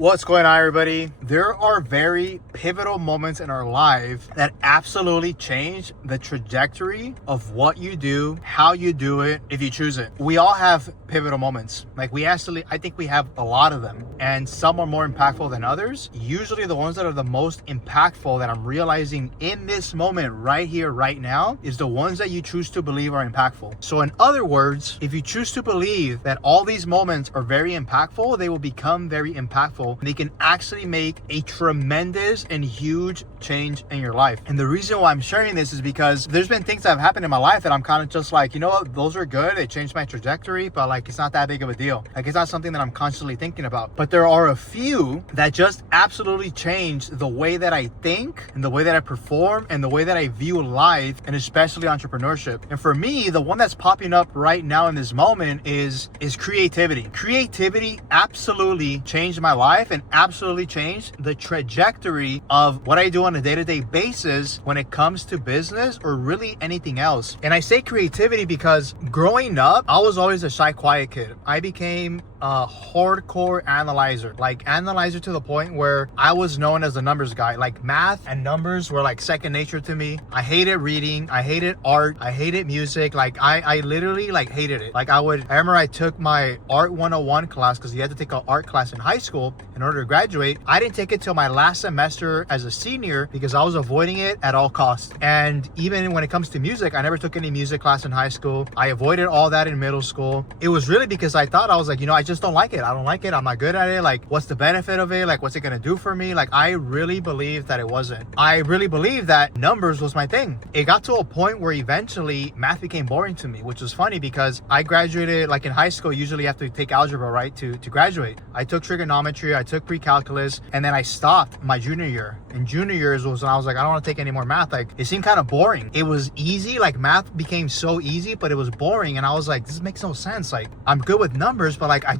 What's going on, everybody? There are very pivotal moments in our life that absolutely change the trajectory of what you do, how you do it, if you choose it. We all have pivotal moments. I think we have a lot of them, and some are more impactful than others. Usually the ones that are the most impactful that I'm realizing in this moment right here, right now, is the ones that you choose to believe are impactful. So in other words, if you choose to believe that all these moments are very impactful, they will become very impactful. They can actually make a tremendous and huge change in your life. And the reason why I'm sharing this is because there's been things that have happened in my life that I'm kind of just like, you know what, those are good. It changed my trajectory, but like, it's not that big of a deal. Like, it's not something that I'm constantly thinking about. But there are a few that just absolutely change the way that I think and the way that I perform and the way that I view life, and especially entrepreneurship. And for me, the one that's popping up right now in this moment is creativity. Creativity absolutely changed my life and absolutely changed the trajectory of what I do on a day-to-day basis when it comes to business or really anything else. And I say creativity because growing up, I was always a shy, quiet kid. I became a hardcore analyzer to the point where I was known as the numbers guy. Like, math and numbers were like second nature to me. I hated reading, I hated art, I hated music. Like, I literally like hated it. Like, I remember I took my art 101 class because you had to take an art class in high school in order to graduate. I didn't take it till my last semester as a senior because I was avoiding it at all costs. And even when it comes to music, I never took any music class in high school. I avoided all that in middle school. It was really because I thought, I was like, I just don't like it. I don't like it. I'm not good at it. Like, what's the benefit of it? Like, what's it gonna do for me? Like, I really believed that it wasn't. I really believed that numbers was my thing. It got to a point where eventually math became boring to me, which was funny because I graduated, like in high school, usually you have to take algebra, right, to graduate. I took trigonometry, I took pre-calculus, and then I stopped my junior year. And junior years was when I was like, I don't want to take any more math. Like, it seemed kind of boring. It was easy, like math became so easy, but it was boring. And I was like, this makes no sense. Like, I'm good with numbers, but like, I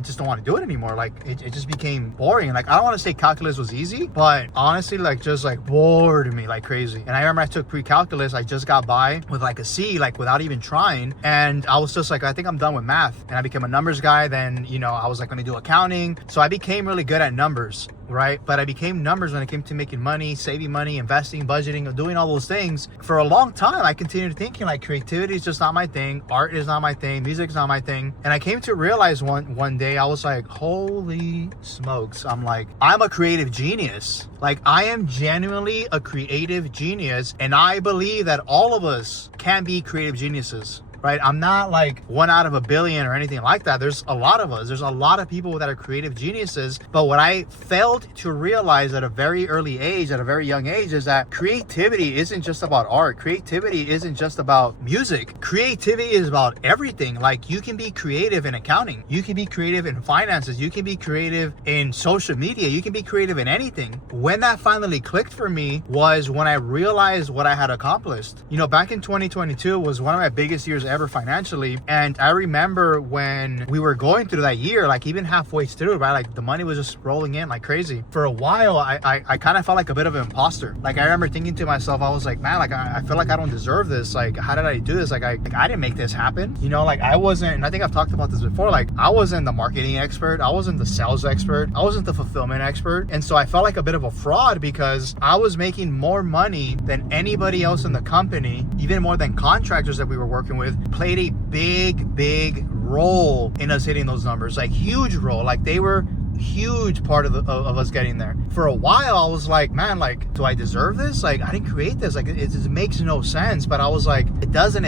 just don't want to do it anymore. Like, it just became boring. Like, I don't want to say calculus was easy, but honestly, like, just like bored me like crazy. And I remember I took pre-calculus, I just got by with like a C, like without even trying. And I was just like, I think I'm done with math. And I became a numbers guy. Then, I was like going to do accounting. So I became really good at numbers, right? But I became numbers when it came to making money, saving money, investing, budgeting, doing all those things. For a long time, I continued thinking like creativity is just not my thing. Art is not my thing. Music is not my thing. And I came to realize one day, I was like, holy smokes. I'm like, I'm a creative genius. Like, I am genuinely a creative genius. And I believe that all of us can be creative geniuses. Right? I'm not like one out of a billion or anything like that. There's a lot of us. There's a lot of people that are creative geniuses. But what I failed to realize at a very early age, at a very young age, is that creativity isn't just about art. Creativity isn't just about music. Creativity is about everything. Like, you can be creative in accounting. You can be creative in finances. You can be creative in social media. You can be creative in anything. When that finally clicked for me was when I realized what I had accomplished. Back in 2022 was one of my biggest years ever financially. And I remember when we were going through that year, like even halfway through, right, like the money was just rolling in like crazy. For a while, I kind of felt like a bit of an imposter. Like, I remember thinking to myself, I was like, man, like I feel like I don't deserve this. Like, how did I do this? Like I didn't make this happen. Like, I wasn't, and I think I've talked about this before, like I wasn't the marketing expert. I wasn't the sales expert. I wasn't the fulfillment expert. And so I felt like a bit of a fraud because I was making more money than anybody else in the company, even more than contractors that we were working with, played a big role in us hitting those numbers. Like, huge role. Like, they were huge part of us getting there. For a while, I was like, man, like, do I deserve this? Like, I didn't create this. Like, it just makes no sense. But I was like, it doesn't.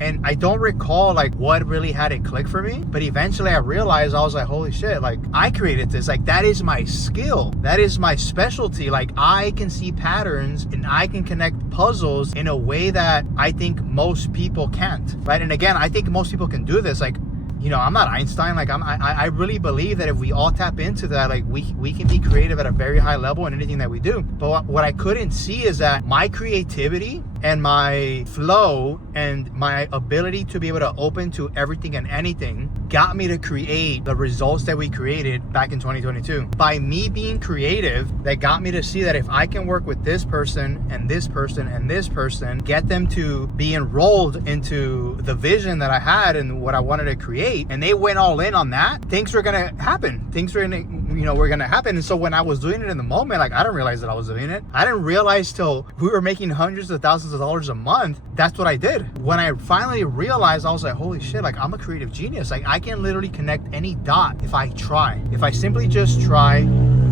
And I don't recall like what really had it click for me. But eventually I realized, I was like, holy shit, like, I created this. Like, that is my skill. That is my specialty. Like, I can see patterns and I can connect puzzles in a way that I think most people can't, right? And again, I think most people can do this. Like, I'm not Einstein. Like, I really believe that if we all tap into that, like, we can be creative at a very high level in anything that we do. But what I couldn't see is that my creativity and my flow and my ability to be able to open to everything and anything got me to create the results that we created back in 2022. By me being creative, that got me to see that if I can work with this person and this person and this person, get them to be enrolled into the vision that I had and what I wanted to create, and they went all in on that, things were gonna happen. Things were gonna were gonna happen. And so when I was doing it in the moment, like, I didn't realize that I was doing it. I didn't realize till we were making hundreds of thousands of dollars a month. That's what I did. When I finally realized, I was like, holy shit, like, I'm a creative genius. Like, I can literally connect any dot if I try. If I simply just try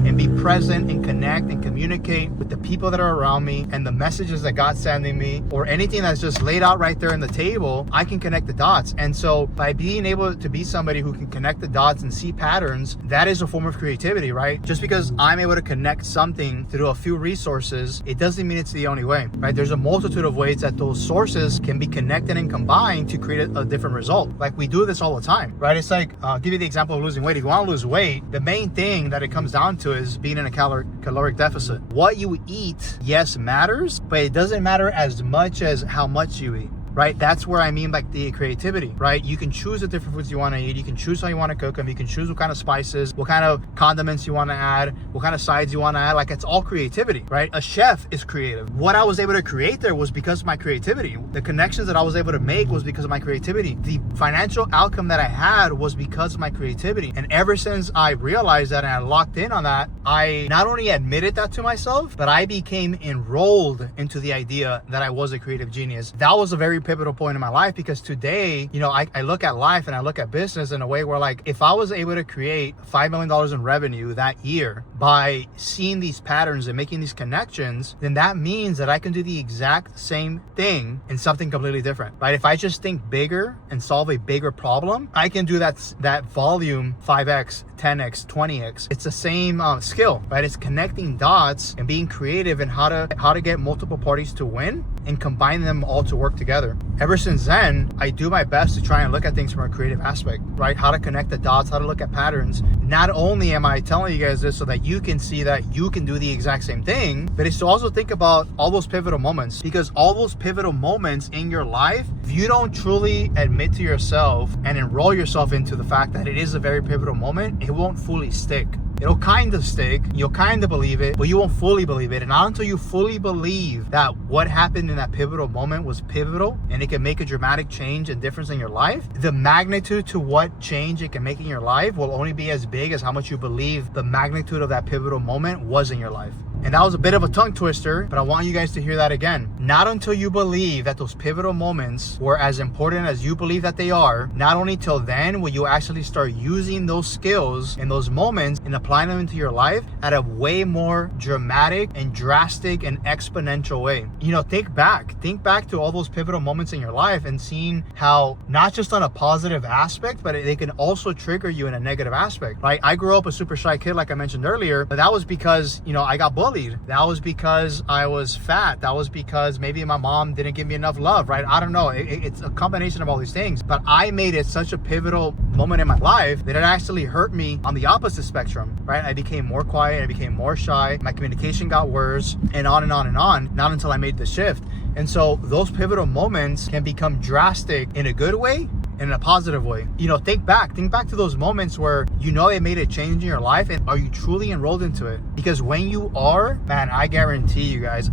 and be present and connect and communicate with the people that are around me and the messages that God's sending me, or anything that's just laid out right there on the table, I can connect the dots. And so by being able to be somebody who can connect the dots and see patterns, that is a form of creativity, right? Just because I'm able to connect something through a few resources, it doesn't mean it's the only way, right? There's a multitude of ways that those sources can be connected and combined to create a different result. Like, we do this all the time, right? It's like, I'll give you the example of losing weight. If you want to lose weight, the main thing that it comes down to is being in a caloric deficit. What you eat, yes, matters, but it doesn't matter as much as how much you eat. Right? That's where I mean, like, the creativity, right? You can choose the different foods you want to eat. You can choose how you want to cook them. You can choose what kind of spices, what kind of condiments you want to add, what kind of sides you want to add. Like, it's all creativity, right? A chef is creative. What I was able to create there was because of my creativity. The connections that I was able to make was because of my creativity. The financial outcome that I had was because of my creativity. And ever since I realized that and I locked in on that, I not only admitted that to myself, but I became enrolled into the idea that I was a creative genius. That was a very pivotal point in my life, because today, I look at life and I look at business in a way where, like, if I was able to create $5 million in revenue that year by seeing these patterns and making these connections, then that means that I can do the exact same thing in something completely different, right? If I just think bigger and solve a bigger problem, I can do that volume 5x, 10x, 20x. It's the same skill, right? It's connecting dots and being creative in how to get multiple parties to win and combine them all to work together. Ever since then, I do my best to try and look at things from a creative aspect, right? How to connect the dots, how to look at patterns. Not only am I telling you guys this so that you can see that you can do the exact same thing, but it's to also think about all those pivotal moments, because all those pivotal moments in your life, if you don't truly admit to yourself and enroll yourself into the fact that it is a very pivotal moment, it won't fully stick. It'll kind of stick, you'll kind of believe it, but you won't fully believe it. And not until you fully believe that what happened in that pivotal moment was pivotal and it can make a dramatic change and difference in your life, the magnitude to what change it can make in your life will only be as big as how much you believe the magnitude of that pivotal moment was in your life. And that was a bit of a tongue twister, but I want you guys to hear that again. Not until you believe that those pivotal moments were as important as you believe that they are, not only till then will you actually start using those skills in those moments and applying them into your life at a way more dramatic and drastic and exponential way. Think back to all those pivotal moments in your life and seeing how, not just on a positive aspect, but they can also trigger you in a negative aspect, right? I grew up a super shy kid, like I mentioned earlier, but that was because, I got bullied. That was because I was fat. That was because maybe my mom didn't give me enough love, right? I don't know. It's a combination of all these things, but I made it such a pivotal moment in my life that it actually hurt me on the opposite spectrum, right? I became more quiet. I became more shy. My communication got worse, and on and on and on, not until I made the shift. And so those pivotal moments can become drastic in a good way, in a positive way. Think back to those moments where they made a change in your life, and are you truly enrolled into it? Because when you are, man, I guarantee you guys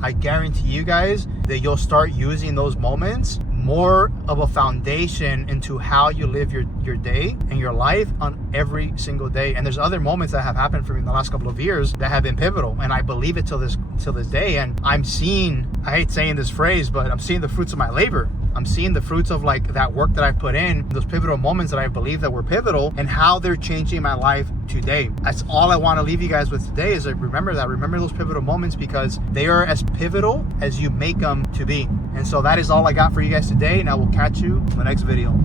that you'll start using those moments more of a foundation into how you live your day and your life on every single day. And there's other moments that have happened for me in the last couple of years that have been pivotal, and I believe it till this day. And I'm seeing, I hate saying this phrase, but I'm seeing the fruits of my labor. I'm seeing the fruits of, like, that work that I put in, those pivotal moments that I believe that were pivotal, and how they're changing my life today. That's all I want to leave you guys with today, is like, remember those pivotal moments, because they are as pivotal as you make them to be. And so that is all I got for you guys today, and I will catch you in the next video.